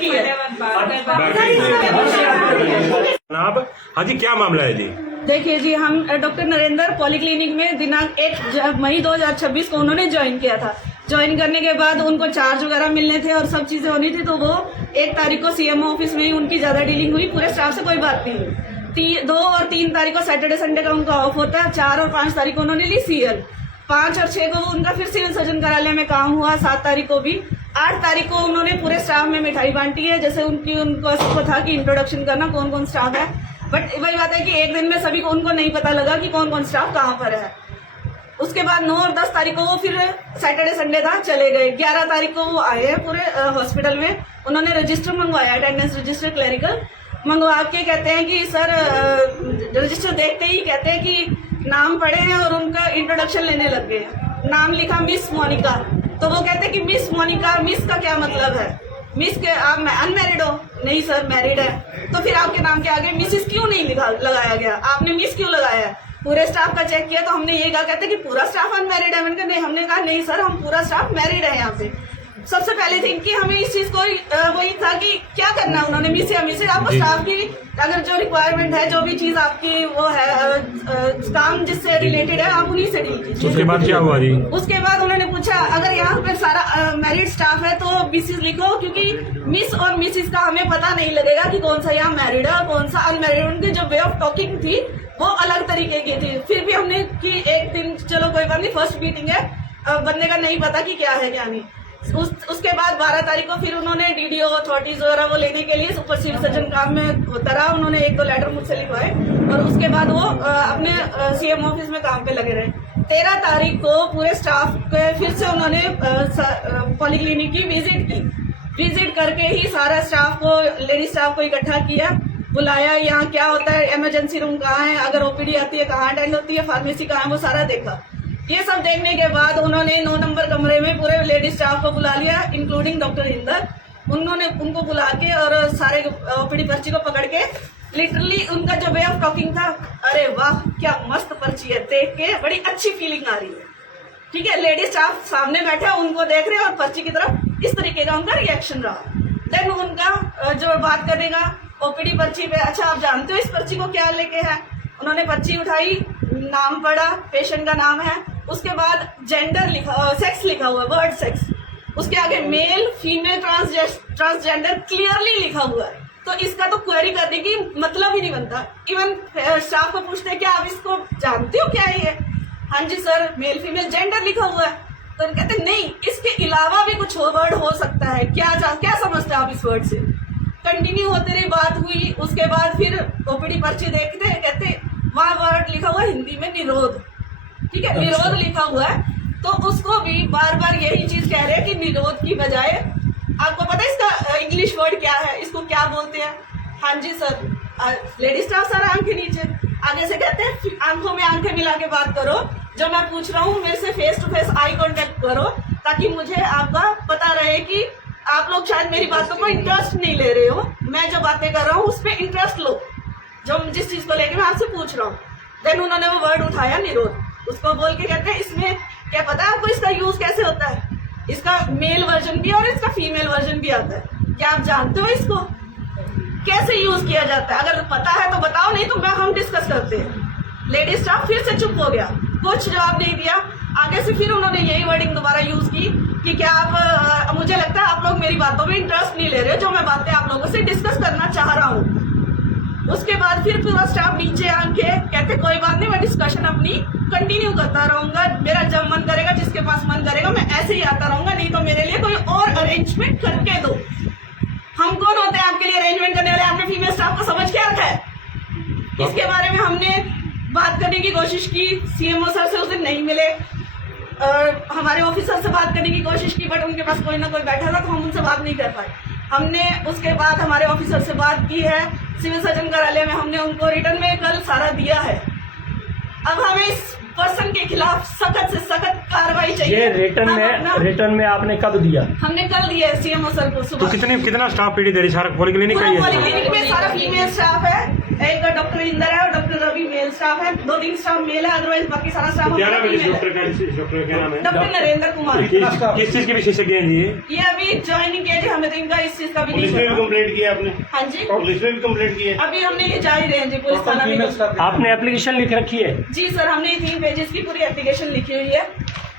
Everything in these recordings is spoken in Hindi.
की है। जनाब, हाँ जी, क्या मामला है जी? देखिए जी, हम डॉक्टर नरेंद्र पॉलीक्लिनिक में दिनांक 1 मई 2026 को उन्होंने ज्वाइन किया था। ज्वाइन करने के बाद उनको चार्ज वगैरह मिलने थे और सब चीजें होनी थी, तो वो 1 तारीख को सीएमओ ऑफिस में ही उनकी ज्यादा डीलिंग हुई, पूरे स्टाफ से कोई बात नहीं हुई। 2 और 3 तारीख को सैटरडे संडे का उनका ऑफ होता है। 4 और 5 तारीख को उन्होंने ली सीएल। 5 और 6 को उनका फिर सिविल सर्जन कार्यालय में काम हुआ। 7 तारीख को भी। 8 तारीख को उन्होंने पूरे स्टाफ में मिठाई बांटी है, जैसे उनको सबको था कि इंट्रोडक्शन करना कौन कौन स्टाफ है। बट वही बात है कि एक दिन में सभी को उनको नहीं पता लगा कि कौन कौन स्टाफ कहाँ पर है। उसके बाद 9 और 10 तारीख को वो फिर सैटरडे संडे था, चले गए। 11 तारीख को वो आए हैं पूरे हॉस्पिटल में। उन्होंने रजिस्टर मंगवाया, अटेंडेंस रजिस्टर क्लरिकल मंगवा के कहते हैं कि सर, रजिस्टर देखते ही कहते हैं कि नाम पढ़े हैं और उनका इंट्रोडक्शन लेने लग गए। नाम लिखा मिस मोनिका, तो वो कहते हैं कि मिस मोनिका, मिस का क्या मतलब है? मिस के आप अनमैरिड हो? नहीं सर, मैरिड है। तो फिर आपके नाम के आगे मिसिस क्यों नहीं लगाया गया? आपने मिस क्यों लगाया है? पूरे स्टाफ का चेक किया तो हमने ये कहा, कहते कि पूरा स्टाफ अनमैरिड है। मैंने कहा नहीं, हमने कहा नहीं सर, हम पूरा स्टाफ मैरिड है यहाँ पे। सबसे पहले थी कि हमें इस चीज को वही था कि क्या करना उन्होंने मिस या मिस, आपको स्टाफ की अगर जो रिक्वायरमेंट है, जो भी चीज आपकी वो है, काम जिससे रिलेटेड है, आप उन्हीं से डील कीजिए। उसके बाद क्या हुआ जी? उसके बाद उन्होंने पूछा अगर यहाँ पे सारा मैरिड स्टाफ है तो मिसिस लिखो, क्योंकि मिस और मिसिस का हमें पता नहीं लगेगा कि कौन सा यहाँ मैरिड है और कौन सा अनमैरिड। उनकी जो वे ऑफ टॉकिंग थी वो अलग तरीके की थी। फिर भी हमने कि एक दिन चलो कोई बात नहीं, फर्स्ट मीटिंग है, बंदे का नहीं पता कि क्या है क्या नहीं। उसके बाद 12 तारीख को फिर उन्होंने डीडीओ अथॉरिटीज वगैरह वो लेने के लिए सुपर सिविल सर्जन काम में होता रहा। उन्होंने 1-2 लेटर मुझसे लिखवाए और उसके बाद वो अपने सीएम ऑफिस में काम पे लगे रहे। 13 तारीख को पूरे स्टाफ के फिर से उन्होंने पॉलीक्लिनिक की विजिट करके ही सारा स्टाफ को, लेडी स्टाफ को इकट्ठा किया, बुलाया, यहाँ क्या होता है, इमरजेंसी रूम कहाँ है, अगर ओपीडी आती है कहाँ अटेंड होती है, फार्मेसी कहाँ है, वो सारा देखा। ये सब देखने के बाद उन्होंने 9 नंबर कमरे में पूरे लेडी स्टाफ को बुला लिया, इंक्लूडिंग डॉक्टर इंदर। उन्होंने उनको बुला के और सारे ओपीडी पर्ची को पकड़ के लिटरली उनका जो वे ऑफ टॉकिंग था, अरे वाह क्या मस्त पर्ची है, देख के बड़ी अच्छी फीलिंग आ रही है। ठीक है, लेडी स्टाफ सामने बैठे उनको देख रहे हैं और पर्ची की तरफ इस तरीके का उनका रिएक्शन रहा। देन उनका जो बात करने का ओपीडी पर्ची पे, अच्छा आप जानते हो इस पर्ची को क्या लेके है? उन्होंने पर्ची उठाई, नाम पढ़ा, पेशेंट का नाम है, उसके बाद जेंडर लिखा, सेक्स लिखा हुआ है, वर्ड सेक्स, उसके आगे मेल फीमेल ट्रांसजेंडर क्लियरली लिखा हुआ है। तो इसका तो क्वेरी करने की मतलब ही नहीं बनता। इवन स्टाफ को पूछते हैं कि आप इसको जानते हो क्या है ये? हाँ जी सर, मेल फीमेल जेंडर लिखा हुआ है। तो कहते नहीं, इसके अलावा भी कुछ वर्ड हो सकता है, क्या समझते हैं आप इस वर्ड से? कंटिन्यू होते रही, बात हुई। उसके बाद फिर ओपीडी पर्ची देखते, कहते वहां वर्ड लिखा हुआ हिंदी में निरोध, ठीक है, निरोध लिखा हुआ है। तो उसको भी बार बार यही चीज कह रहे हैं कि निरोध की बजाय, आपको पता है इसका इंग्लिश वर्ड क्या है, इसको क्या बोलते हैं? हाँ जी सर। लेडी स्टाफ सर आंख के नीचे, आगे से कहते हैं आंखों में आंखें मिला के बात करो, जो मैं पूछ रहा हूँ मेरे से face to face eye contact करो, ताकि मुझे आपका पता रहे कि आप लोग शायद मेरी बातों को इंटरेस्ट नहीं ले रहे हो, मैं जो बातें कर रहा हूँ उस पर इंटरेस्ट लो, जो जिस चीज को लेके मैं आपसे पूछ रहा हूँ। देन उन्होंने वो वर्ड उठाया निरोध, उसको बोल के कहते हैं इसमें क्या पता है आपको इसका यूज कैसे होता है? इसका मेल वर्जन भी और इसका फीमेल वर्जन भी आता है, क्या आप जानते हो इसको कैसे यूज किया जाता है? अगर पता है तो बताओ, नहीं तो हम डिस्कस करते हैं। लेडी स्टाफ फिर से चुप हो गया, कुछ जवाब नहीं दिया। आगे से फिर उन्होंने यही वर्डिंग दोबारा यूज की कि क्या आप, मुझे लगता है आप लोग मेरी बातों में इंटरेस्ट नहीं ले रहे, जो मैं बातें आप लोगों से डिस्कस करना चाह रहा हूँ। उसके बाद फिर पूरा स्टाफ नीचे आके कहते कोई बात नहीं, मैं डिस्कशन अपनी कंटिन्यू करता रहूंगा, मेरा जब मन करेगा, जिसके पास मन करेगा, मैं ऐसे ही आता रहूंगा, नहीं तो मेरे लिए कोई और अरेंजमेंट करके दो। हम कौन होते हैं आपके लिए अरेंजमेंट करने वाले? आपने फीमेल स्टाफ को समझ क्या रखा है? इसके बारे में हमने बात करने की कोशिश की, सीएमओ सर से उस दिन नहीं मिले, हमारे ऑफिसर से बात करने की कोशिश की, बट उनके पास कोई ना कोई बैठा था तो हम उनसे बात नहीं कर पाए। हमने उसके बाद हमारे ऑफिसर से बात की है, सिविल सर्जन कार्यालय में हमने उनको रिटर्न में कल सारा दिया है। अब हमें इस पर्सन के खिलाफ सख्त से सख्त कार्रवाई चाहिए। ये रिटर्न में आपने कब दिया? हमने कल दिया है सीएमओ सर को सुबह। तो कितना स्टाफ पीड़ित है? सारा पॉलीक्लिनिक का ही है? पॉलीक्लिनिक में सारा फीमेल स्टाफ है, एक डॉक्टर इंदर है और डॉक्टर रवि मेल स्टाफ है, 2-3 स्टाफ मेल है, अदरवाइज बाकी सारा स्टाफ क्या नाम है इस female डॉक्टर का? इस डॉक्टर का क्या नाम है? डॉक्टर नरेंद्र कुमार। किस चीज के विशेषज्ञ हैं जी ये अभी ज्वाइनिंग किए थे, हमें तो इनका इस चीज का भी पुलिस नहीं में भी पता। कंप्लेंट किया आपने? हाँ जी, पुलिस में भी कंप्लेंट की है? अभी हमने ये जारी रहे हैं जी पुलिस थाना में। आपने एप्लीकेशन लिख रखी है? जी सर, हमने 3 पेजेस की पूरी एप्लीकेशन लिखी हुई है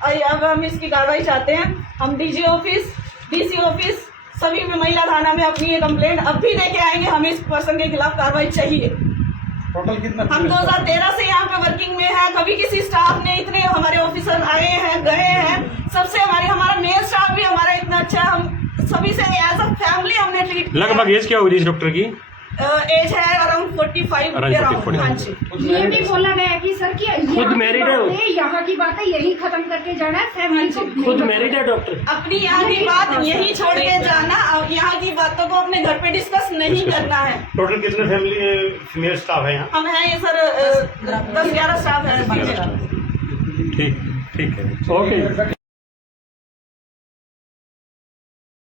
और अब हम इसकी कार्रवाई चाहते हैं। हम डीजी ऑफिस, डीसी ऑफिस सभी में महिला थाना में अपनी ये कंप्लेंट अब भी लेके आएंगे। हमें इस पर्सन के खिलाफ कार्रवाई चाहिए। टोटल कितना? हम 2013 से यहाँ पे वर्किंग में है, कभी किसी स्टाफ ने इतने हमारे ऑफिसर आए हैं गए हैं, सबसे हमारा मेल स्टाफ भी हमारा इतना अच्छा है, हम सभी से एज अ फैमिली हमने ट्रीट। लगभग एज क्या होगी इस डॉक्टर की? एज है अराउंड 45 Around के around, 45. हाँ जी। ये भी बोला गया है कि सर कि खुद married है वो? यहाँ की बातें यही खत्म करके जाना है, फैमिली को खुद मैरिड है डॉक्टर? अपनी यहाँ की बात यही छोड़ के जाना, अब यहाँ की बातों को अपने घर पे डिस्कस नहीं करना है। टोटल कितने फैमिली फीमेल स्टाफ है यहाँ? हम हैं ये सर 10-11 स्टाफ है। ठीक ठीक है। ओके।